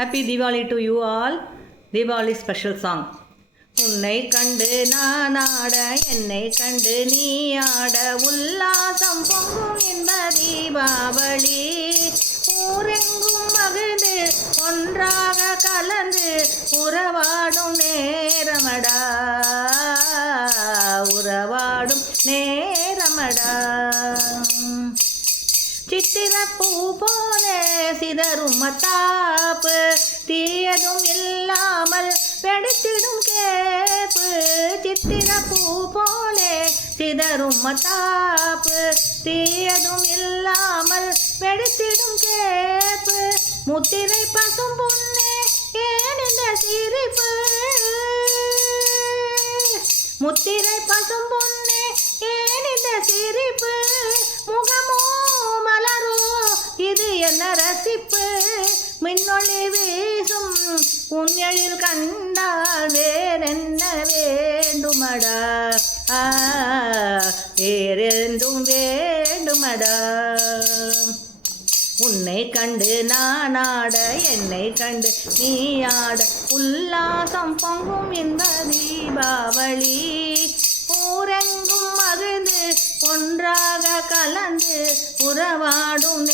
Happy Diwali to you all. Diwali special song. உன்னை கண்டு நான் ஆட என்னை கண்டு நீ ஆட உல்லாசம் பொங்கும் என்ப தீபாவளி. ஊரெங்கும் மகிழ்ந்து ஒன்றாக கலந்து உறவாடும் நேரமடா, உறவாடும் நேரமடா. சித்திரப்பூ போல சிதறும் மத்தாப்பு, தீயதும் இல்லாமல் வெடித்திடும் கேப்பு. சித்திரப்பூ போல சிதறும் மத்தாப்பு, தீயதும் இல்லாமல் வெடித்திடும் கேப்பு. முத்திரை பசும் பொன்னே ஏன் இந்த சிரிப்பு, முத்திரை பசும் பொன்னே ஏன் இந்த சிரிப்பு. முகமோ மலரோ இது என்ன ரசிப்பு, மின்னொளி வீசும் உன் எழில் கண்டால் வேறென்ன வேண்டுமடா, வேறென்றும் வேண்டுமடா. உன்னை கண்டு நான் ஆட என்னை கண்டு நீ ஆட உல்லாசம் பொங்கும் என்ப தீபாவளி. ஊரெங்கும் மகிழ்ந்து ஒன்றாக கலந்து உறவாடும்